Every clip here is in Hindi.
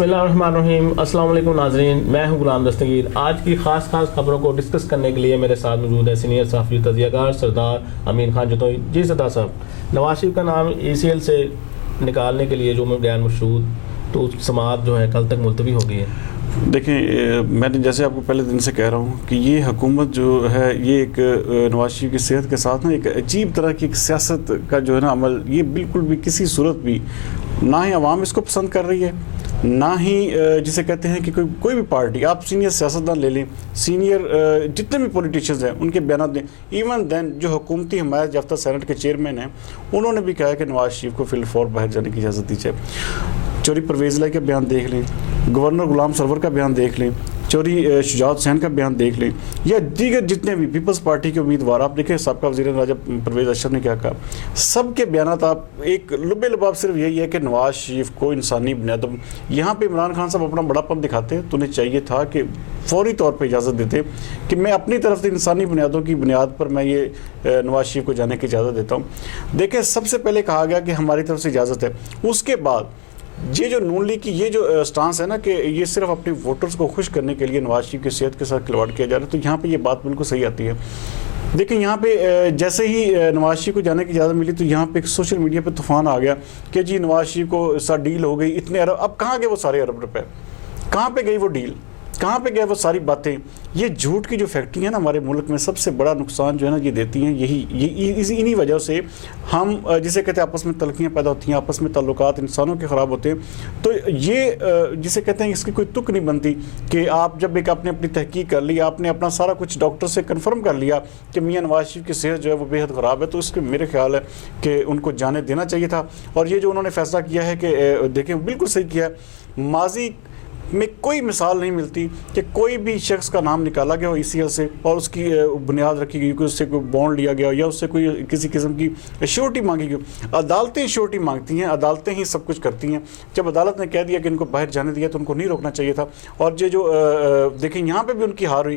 बिस्मिल्लाहिर्रहमानिर्रहीम। अस्सलाम वालेकुम नाज़रीन, मैं हूं गुलाम दस्तगीर। आज की ख़ास खबरों को डिस्कस करने के लिए मेरे साथ मौजूद है सीनियर सहाफ़ी तजियाकार सरदार अमीन खान जतोई। जी सरदार साहब, नवाज शरीफ का नाम ECL से निकालने के लिए जो बयान मशहूर तो समाअत जो है कल तक मुलतवी हो गई है। देखिए, मैंने जैसे आपको पहले दिन से कह रहा हूँ कि ये हुकूमत जो है ये एक नवाज शरीफ की सेहत के साथ ना एक अजीब तरह की एक सियासत का जो है ना अमल, ये बिल्कुल भी किसी सूरत भी ना ही अवाम इसको पसंद कर रही है, ना ही जिसे कहते हैं कि कोई भी पार्टी, आप सीनियर सियासतदान ले लें, सीनियर जितने भी पॉलिटिशियंस हैं उनके बयान दें। इवन देन जो हुकूमती हिमायत याफ्ता सेनेट के चेयरमैन हैं उन्होंने भी कहा कि नवाज शरीफ को फिलफौर बाहर जाने की इजाज़त दी जाए। चौधरी परवेज़ लाई का बयान देख लें, गवर्नर गुलाम सरवर का बयान देख लें, चौधरी शुजात हुसैन का बयान देख लें, या दीगर जितने भी पीपल्स पार्टी के उम्मीदवार, आप देखें सबका वज़ीर राजा परवेज़ अशरफ ने क्या कहा, सबके बयान आप एक लुबे लबाब सिर्फ यही है कि नवाज शरीफ को इंसानी बुनियादों, यहाँ पे इमरान खान साहब अपना बड़ापन दिखाते हैं तो उन्हें चाहिए था कि फौरी तौर पर इजाज़त देते कि मैं अपनी तरफ से इंसानी बुनियादों की बुनियाद पर मैं ये नवाज शरीफ को जाने की इजाज़त देता हूँ। देखें, सबसे पहले कहा गया कि हमारी तरफ से इजाज़त है, उसके बाद ये जो नून लीग की ये जो स्टांस है ना कि ये सिर्फ अपने वोटर्स को खुश करने के लिए नवाज शरीफ की सेहत के साथ खिलवाड़ किया जा रहा है, तो यहाँ पे ये बात बिल्कुल सही आती है। देखिए, यहाँ पे जैसे ही नवाज शरीफ को जाने की इजाज़त मिली तो यहाँ पे एक सोशल मीडिया पे तूफान आ गया कि जी नवाज शरीफ को साथ डील हो गई, इतने अरब, अब कहाँ गए वो सारे अरब रुपए, कहाँ पे गई वो डील, कहाँ पे गए वो सारी बातें। ये झूठ की जो फैक्ट्री है ना हमारे मुल्क में, सबसे बड़ा नुकसान जो है ना ये देती हैं, इन्हीं वजह से हम जिसे कहते हैं आपस में तलखियाँ पैदा होती हैं, आपस में ताल्लुकात इंसानों के ख़राब होते हैं। तो ये जिसे कहते हैं इसकी कोई तुक नहीं बनती कि आप जब एक आपने अपनी तहकीक कर ली, आपने अपना सारा कुछ डॉक्टर से कन्फर्म कर लिया कि मियाँ नवाज शरीफ की सेहत जो है वो बेहद ख़राब है, तो इसके मेरे ख्याल है कि उनको जाने देना चाहिए था। और ये जो उन्होंने फैसला किया है कि देखें बिल्कुल सही किया है। माजी में कोई मिसाल नहीं मिलती कि कोई भी शख्स का नाम निकाला गया हो ECL से और उसकी बुनियाद रखी गई कि उससे कोई बॉन्ड लिया गया या उससे कोई किसी किस्म की श्योरिटी मांगी गई। अदालतें श्योरिटी मांगती हैं, अदालतें ही सब कुछ करती हैं। जब अदालत ने कह दिया कि इनको बाहर जाने दिया तो उनको नहीं रोकना चाहिए था। और ये जो देखें यहाँ पर भी उनकी हार हुई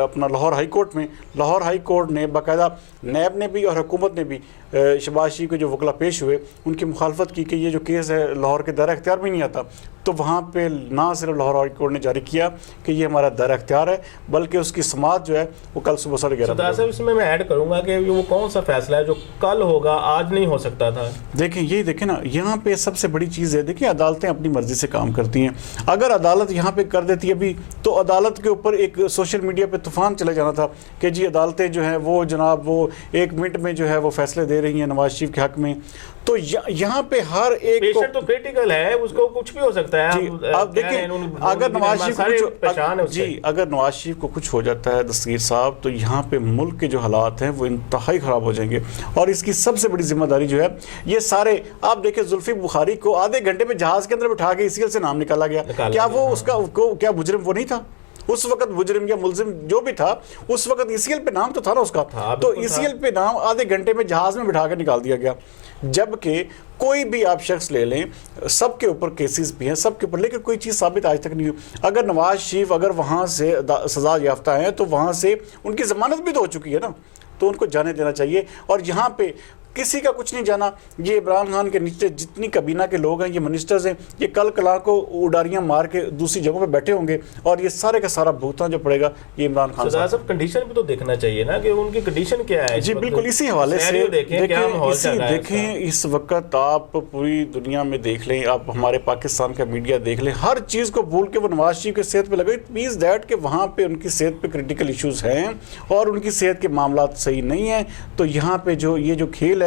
अपना लाहौर हाई कोर्ट में। लाहौर हाई कोर्ट ने बाकायदा नैब ने भी और हुकूमत ने भी शहबाज शरीफ के जो वकला पेश हुए उनकी मुखालफत की कि ये जो केस है लाहौर के दायरा इख्तियार में नहीं आता। तो वहाँ पे ना सिर्फ लाहौर हाई कोर्ट ने जारी किया कि ये हमारा दायरा इख्तियार है, बल्कि उसकी समाअत जो है वो कल सुबह 11:30 इसमें मैं ऐड करूँगा कि वो कौन सा फैसला है जो कल होगा, आज नहीं हो सकता था। देखें, यही देखें ना, यहाँ पे सबसे बड़ी चीज़ है, देखिए अदालतें अपनी मर्जी से काम करती हैं। अगर अदालत यहाँ पे कर देती है अभी, तो अदालत के ऊपर एक सोशल मीडिया पे तूफान चले जाना था कि जी अदालतें जो हैं वो जनाब वो 1 मिनट में जो है वो फैसले दे रही हैं नवाज शरीफ के हक में। तो यहाँ पे हर एक पेशेंट तो क्रिटिकल है, उसको कुछ भी हो सकता है। अब देखिए, अगर नवाज शरीफ को कुछ हो जाता है दस्तगीर साहब, तो यहाँ पे मुल्क के जो हालात हैं वो इंतहाई ख़राब हो जाएंगे। और इसकी सबसे बड़ी जिम्मेदारी जो है ये सारे, आप देखिए जुल्फी बुखारी को आधे घंटे में जहाज के अंदर बिठा के ECL से नाम निकाला गया। क्या वो उसका क्या मुजरिम वो नहीं था उस वक्त? मुजरिम या मुलजिम जो भी था उस वक्त ECL पे नाम तो था ना उसका, तो ECL पे नाम आधे घंटे में जहाज में बिठा कर निकाल दिया गया। जबकि कोई भी आप शख्स ले लें, सबके ऊपर केसेस भी हैं, सबके ऊपर, लेकिन कोई चीज़ साबित आज तक नहीं हुई। अगर नवाज शरीफ अगर वहाँ से सजा याफ्ता हैं तो वहाँ से उनकी ज़मानत भी तो हो चुकी है ना, तो उनको जाने देना चाहिए। और यहाँ पे किसी का कुछ नहीं जाना। ये इमरान खान के नीचे जितनी कबीना के लोग हैं, ये मिनिस्टर्स हैं, ये कल कला को उडारियां मार के दूसरी जगहों पे बैठे होंगे और ये सारे का सारा भुगतान जो पड़ेगा ये इमरान खान साहब। कंडीशन भी तो देखना चाहिए ना कि उनकी कंडीशन क्या है। जी बिल्कुल, इसी हवाले से देखें इस वक्त आप पूरी दुनिया में देख लें, आप हमारे पाकिस्तान का मीडिया देख लें, हर चीज़ को भूल के वो नवाज शरीफ की सेहत पे लगे। इट मीन्स दैट कि वहाँ पे उनकी सेहत पे क्रिटिकल इश्यूज हैं और उनकी सेहत के मामला सही नहीं हैं। तो यहाँ पे जो ये जो खेल है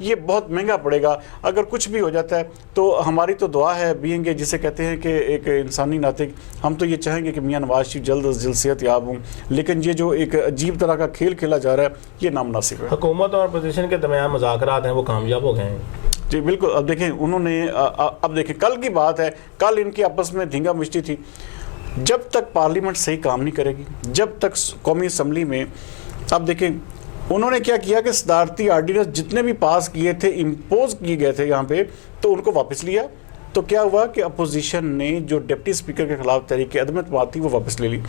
ये बहुत महंगा पड़ेगा। अगर कुछ भी हो जाता है तो हमारी तो दुआ है बीइंग जिसे कहते हैं कि एक इंसानी नाते हम तो ये चाहेंगे कि मियाँ नवाज शरीफ जल्द अज जल्द सेहत याब हों, लेकिन ये जो एक अजीब तरह का खेल खेला जा रहा है ये नामुनासिब है। हुकूमत और अपोजिशन के दरमियान मुज़ाकरात हैं वो कामयाब हो गए हैं। जी बिल्कुल। अब देखें उन्होंने अब देखें कल की बात है, कल इनकी आपस में धींगा मुश्ती थी। जब तक पार्लियामेंट सही काम नहीं करेगी, जब तक कौमी असम्बली में, अब देखें उन्होंने क्या किया कि सदारती आर्डिनेंस जितने भी पास किए थे, इम्पोज किए गए थे यहाँ पे, तो उनको वापस लिया तो क्या हुआ कि अपोजिशन ने जो डिप्टी स्पीकर के खिलाफ तहरीक अदम एतमाद थी वो वापस ले ली।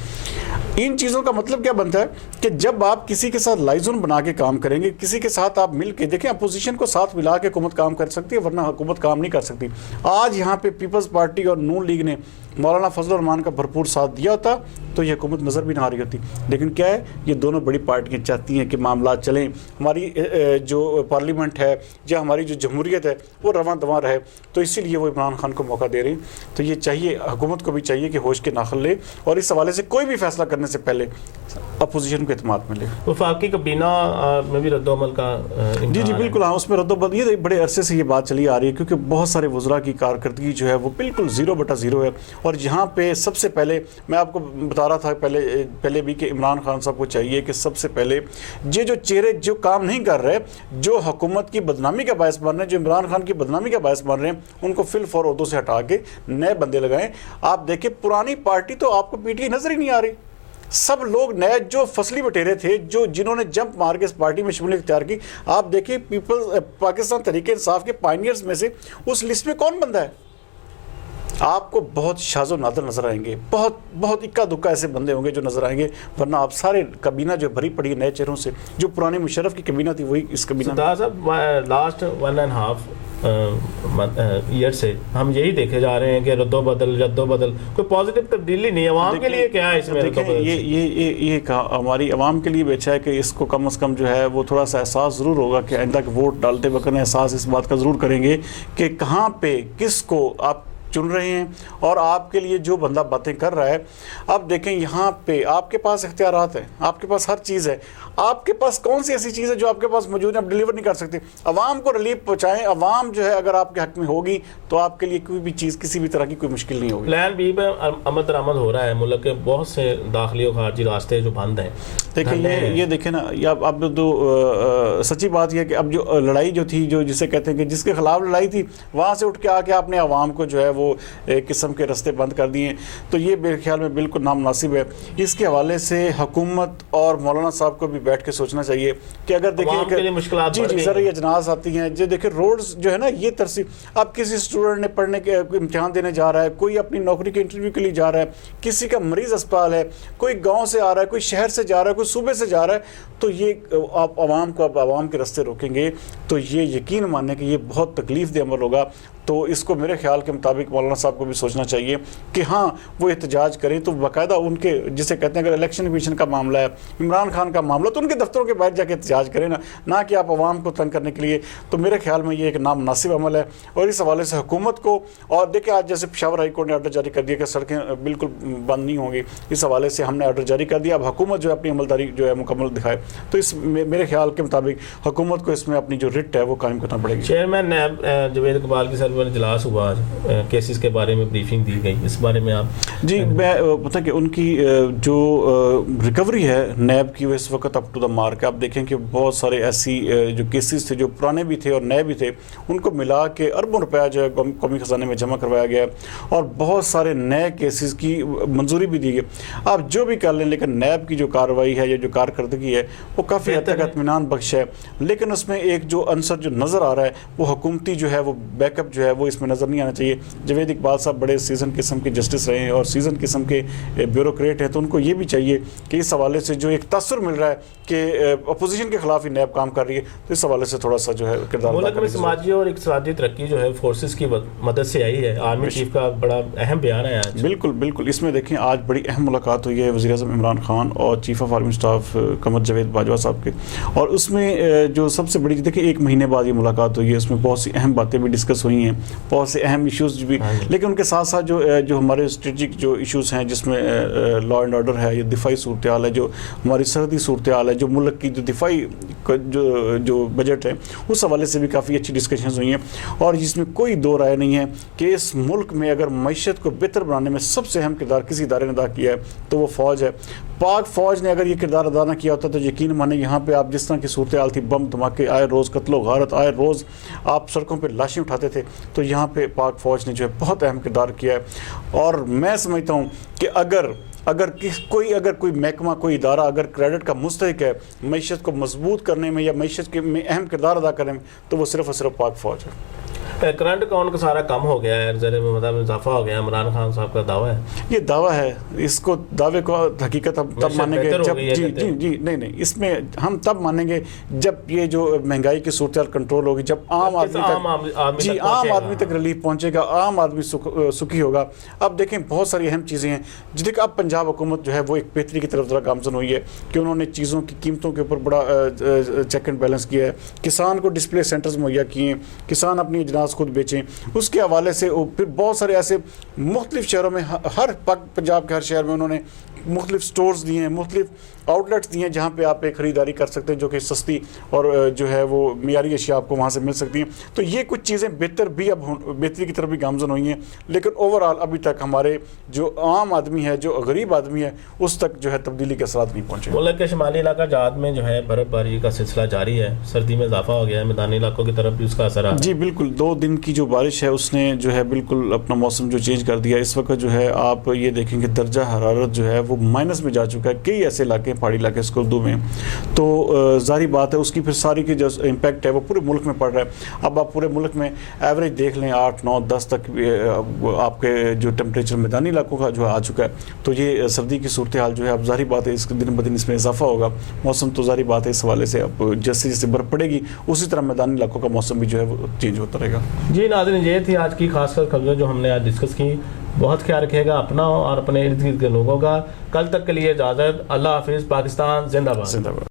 इन चीज़ों का मतलब क्या बनता है कि जब आप किसी के साथ लाइजन बना के काम करेंगे, किसी के साथ आप मिल के देखें, अपोजिशन को साथ मिला के हुकूमत काम कर सकती है, वरना हुकूमत काम नहीं कर सकती। आज यहाँ पे पीपल्स पार्टी और नून लीग ने मौलाना फजल रहमान का भरपूर साथ दिया होता तो ये हुकूमत नज़र भी ना आ रही होती। लेकिन क्या है, ये दोनों बड़ी पार्टियां चाहती हैं कि मामला चलें, हमारी जो पार्लियामेंट है या हमारी जो जमहूरियत है वो रवां दवां रहे, तो इसीलिए वो इमरान खान को मौका दे रही हैं। तो ये चाहिए, हुकूमत को भी चाहिए कि होश के नाखल ले और इस हवाले से कोई भी फैसला करने से पहले अपोजिशन को एतमाद मिले। वफाकी काबीना में भी रद्दोमल का जी बिल्कुल, हाँ, उसमें रद्दोबदल ये बड़े अरसे से ये बात चली आ रही है, क्योंकि बहुत सारे वज़रा की कारकर्दगी जो है वो बिल्कुल 0/0 है। और यहाँ पे सबसे पहले मैं आपको बता रहा था पहले भी कि इमरान खान साहब को चाहिए कि सबसे पहले ये जो चेहरे जो काम नहीं कर रहे, जो हुकूमत की बदनामी का बायस बन रहे हैं, जो इमरान खान की बदनामी का बायस बन रहे हैं, उनको फिल फॉर ओहदों से हटा के नए बंदे लगाएं। आप देखिए, पुरानी पार्टी तो आपको पीटीआई नजर ही नहीं आ रही। सब लोग नए जो फसली बटेरे थे, जो जिन्होंने जंप मार के इस पार्टी में शमूलियत इख्तियार की, आप देखिए पीपल्स पाकिस्तान तहरीक इंसाफ के पायनियर्स में से उस लिस्ट में कौन बंदा है? आपको बहुत शाज़ो नादर नजर आएंगे, बहुत बहुत इक्का दुक्का ऐसे बंदे होंगे जो नजर आएंगे, वरना आप सारे कबीना जो भरी पड़ी है नए चेहरों से, जो पुरानी मुशर्रफ की कबीना थी वही इस कबीना। लास्ट 1.5 ईयर से हम यही देखे जा रहे हैं कि रद्दोबदल कोई पॉजिटिव तब्दीली नहीं है। अवाम के लिए क्या है इसमें? ये हमारी अवाम के लिए बेचा है कि इसको कम से कम जो है वो थोड़ा सा एहसास ज़रूर होगा कि आइंदा के वोट डालते वक्त एहसास इस बात का ज़रूर करेंगे कि कहाँ पे किसको आप चुन रहे हैं और आपके लिए जो बंदा बातें कर रहा है। अब देखें, यहाँ पे आपके पास इख्तियारात हैं, आपके पास हर चीज़ है, आपके पास कौन सी ऐसी चीज़ है जो आपके पास मौजूद है, आप डिलीवर नहीं कर सकते। अवाम को रिलीफ पहुँचाएं, अवाम जो है अगर आपके हक में होगी तो आपके लिए कोई भी चीज़, किसी भी तरह की कोई मुश्किल नहीं होगी। प्लान बी पे अमल दरामद हो रहा है, मुल्क के बहुत से दाखिली और खारजी रास्ते जो बंद हैं। देखिए ये देखें ना, अब तो सच्ची बात यह कि अब जो लड़ाई जो थी, जो जिसे कहते हैं कि जिसके खिलाफ लड़ाई थी, वहाँ से उठ के आके आपने अवाम को जो है वो एक किस्म के रास्ते बंद कर दिए, तो ये मेरे ख्याल में बिल्कुल नामुनासिब है। इसके हवाले से हुकूमत और मौलाना साहब को भी बैठ के सोचना चाहिए कि अगर देखिए जी सर ये अजनास आती हैं, जो देखिए रोड्स जो है ना ये तरसी, अब किसी स्टूडेंट ने पढ़ने के इम्तिहान देने जा रहा है, कोई अपनी नौकरी के इंटरव्यू के लिए जा रहा है, किसी का मरीज अस्पताल है, कोई गाँव से आ रहा है, कोई शहर से जा रहा है, कोई सूबे से जा रहा है, तो ये आप आवाम को, अब आवाम के रास्ते रोकेंगे तो ये यकीन माने कि ये बहुत तकलीफ दे अमल होगा। तो इसको मेरे ख्याल के मुताबिक मौलाना साहब को भी सोचना चाहिए कि हाँ वो एहतजाज करें तो बाकायदा उनके, जिसे कहते हैं अगर इलेक्शन कमीशन का मामला है, इमरान खान का मामला, तो उनके दफ्तरों के बाहर जाके एहतजाज करें ना कि आप आवाम को तंग करने के लिए। तो मेरे ख्याल में ये एक नामुनासिब अमल है और इस हवाले से हुकूमत को, और देखिए आज जैसे पेशावर हाई कोर्ट ने ऑर्डर जारी कर दिया कि सड़कें बिल्कुल बंद नहीं होंगी, इस हवाले से हमने ऑर्डर जारी कर दिया। अब हुकूमत जो है अपनी अमलदारी जो है मुकम्मल दिखाए, तो इस मेरे ख्याल के मुताबिक हुकूमत को इसमें अपनी जो रिट है वो कायम करना पड़ेगी। चेयरमैन नैब जवेद इकबाल की सरवर इजलास हुआ, केसेस के बारे में ब्रीफिंग दी गई, इस बारे में आप? जी मैं पता कि उनकी जो रिकवरी है नैब की वो इस वक्त अप टू द मार्क है। आप देखें कि बहुत सारे ऐसी जो केसेस थे जो पुराने भी थे और नए भी थे, उनको मिला के अरबों रुपया जो है कौमी खजाने में जमा करवाया गया और बहुत सारे नए केसेस की मंजूरी भी दी गई। आप जो भी कर लें, लेकिन नैब की जो कार्रवाई है या जो कारकर्दगी है वो काफ़ी हद तक इत्मीनान बख्श है। लेकिन उसमें एक जो अंसर जो नज़र आ रहा है वो हुकूमती जो है वो बैकअप जो है वो इसमें नज़र नहीं आना चाहिए। जवेद इकबाल साहब बड़े सीजन किस्म के जस्टिस रहे हैं और सीजन किस्म के ब्यूरोक्रेट हैं, तो उनको ये भी चाहिए कि इस हवाले से जो एक तासुर मिल रहा है कि अपोजिशन के खिलाफ ही नैब काम कर रही है, तो इस हवाले से थोड़ा सा जो है किरदार। मुल्क में समाजी और इक़्तिसादी तरक्की जो है फोर्सेस की मदद से आई है। आर्मी चीफ का बड़ा अहम बयान है आज। बिल्कुल बिल्कुल, इसमें देखें आज बड़ी अहम मुलाकात हुई है वज़ीर आज़म इमरान खान और chief of army staff Qamar Javed Bajwa साहब के, और उसमें जो सबसे बड़ी देखिए 1 महीने बाद ये मुलाकात हुई है, उसमें बहुत सी अहम बातें भी डिस्कस हुई हैं, बहुत से अहम इश्यूज़ भी, लेकिन उनके साथ साथ जो हमारे स्ट्रेटजिक जो इश्यूज़ हैं जिसमें लॉ एंड ऑर्डर है, ये दिफाई सूरत हाल है, जो हमारी सरहदी सूरत हाल है, जो मुल्क की जो दिफाई जो बजट है उस हवाले से भी काफ़ी अच्छी डिस्कशंस हुई हैं। और जिसमें कोई दो राय नहीं है कि इस मुल्क में अगर मईशत को बेहतर बनाने में सबसे अहम किरदार किसी इदारे ने अदा किया है तो वो फ़ौज है। पाक फ़ौज ने अगर ये किरदार अदा ना किया होता तो यकीन माने यहाँ पे आप जिस तरह की सूरत हाल थी, बम धमाके आए रोज़, कत्लो गारत आए रोज़, आप सड़कों पर लाशें उठाते थे, तो यहाँ पे पाक फ़ौज ने जो है बहुत अहम किरदार किया है। और मैं समझता हूँ कि अगर कोई महकमा, कोई इदारा अगर क्रेडिट का मुस्तहिक है मईशत को मजबूत करने में या मईशत के में अहम किरदार अदा करने में, तो वो सिर्फ और सिर्फ पाक फ़ौज है। करंट अकाउंट का सारा कम हो गया है, मतलब इजाफा हो गया है, इमरान खान साहब का दावा है। ये दावा है, इसको दावे को हकीकत हम तब मानेंगे जब जी नहीं इसमें हम तब मानेंगे जब ये जो महंगाई की सूरत कंट्रोल होगी, जब आम आदमी तक रिलीफ पहुंचेगा, आम आदमी सुखी होगा। अब देखें बहुत सारी अहम चीज़ें हैं जिनके अब पंजाब हुकूमत जो है वो एक बेहतरी की तरफ जरा गामजन हुई है कि उन्होंने चीज़ों की कीमतों के ऊपर बड़ा चेक एंड बैलेंस किया है, किसान को डिस्प्ले सेंटर्स मुहैया किए, किसान अपनी अजनास खुद बेचें। उसके हवाले से फिर बहुत सारे ऐसे मुख्तलिफ शहरों में, हर पंजाब के हर शहर में उन्होंने मुख्तलिफ स्टोर्स दिए हैं, मुख्तलिफ आउटलेट्स दिए हैं जहाँ पे आप एक ख़रीदारी कर सकते हैं जो कि सस्ती और जो है वो मियारी अशिया आपको वहाँ से मिल सकती हैं। तो ये कुछ चीज़ें बेहतरी की तरफ भी गामजन हुई हैं, लेकिन ओवरऑल अभी तक हमारे जो आम आदमी है, जो गरीब आदमी है, उस तक जो है तब्दीली के असरात नहीं पहुँचे। मुल्क के शुमाली इलाका जात में जो है बर्फबारी का सिलसिला जारी है, सर्दी में इजाफा हो गया है, मैदानी इलाकों की तरफ भी उसका असर है। जी बिल्कुल, 2 दिन की जो बारिश है उसने जो है बिल्कुल अपना मौसम जो चेंज कर दिया। इस वक्त जो है आप ये देखेंगे दर्जा हरारत जो है वो माइनस में जा चुका है, कई ऐसे इलाके, पहाड़ी इलाके इसको उर्दू में, तो जारी बात है उसकी फिर सारी की जो इम्पैक्ट है वो पूरे मुल्क में पड़ रहा है। अब आप पूरे मुल्क में एवरेज देख लें 8, 9, 10 तक आपके जो टेम्परेचर मैदानी इलाकों का जो आ चुका है, तो ये सर्दी की सूरत हाल जो है अब जारी बात है इसके दिन ब दिन इसमें इजाफा होगा। मौसम तो जारी बात है इस हवाले से अब जैसे जैसे बर्फ पड़ेगी उसी तरह मैदानी इलाकों का मौसम भी जो है वो चेंज होता रहेगा। जी नाज़रीन, ये थी आज की खास खबरें जो हमने आज डिस्कस की। बहुत ख्याल रखिएगा अपना और अपने इर्द गिर्द के लोगों का। कल तक के लिए इजाज़त। अल्लाह हाफिज़। पाकिस्तान जिंदाबाद।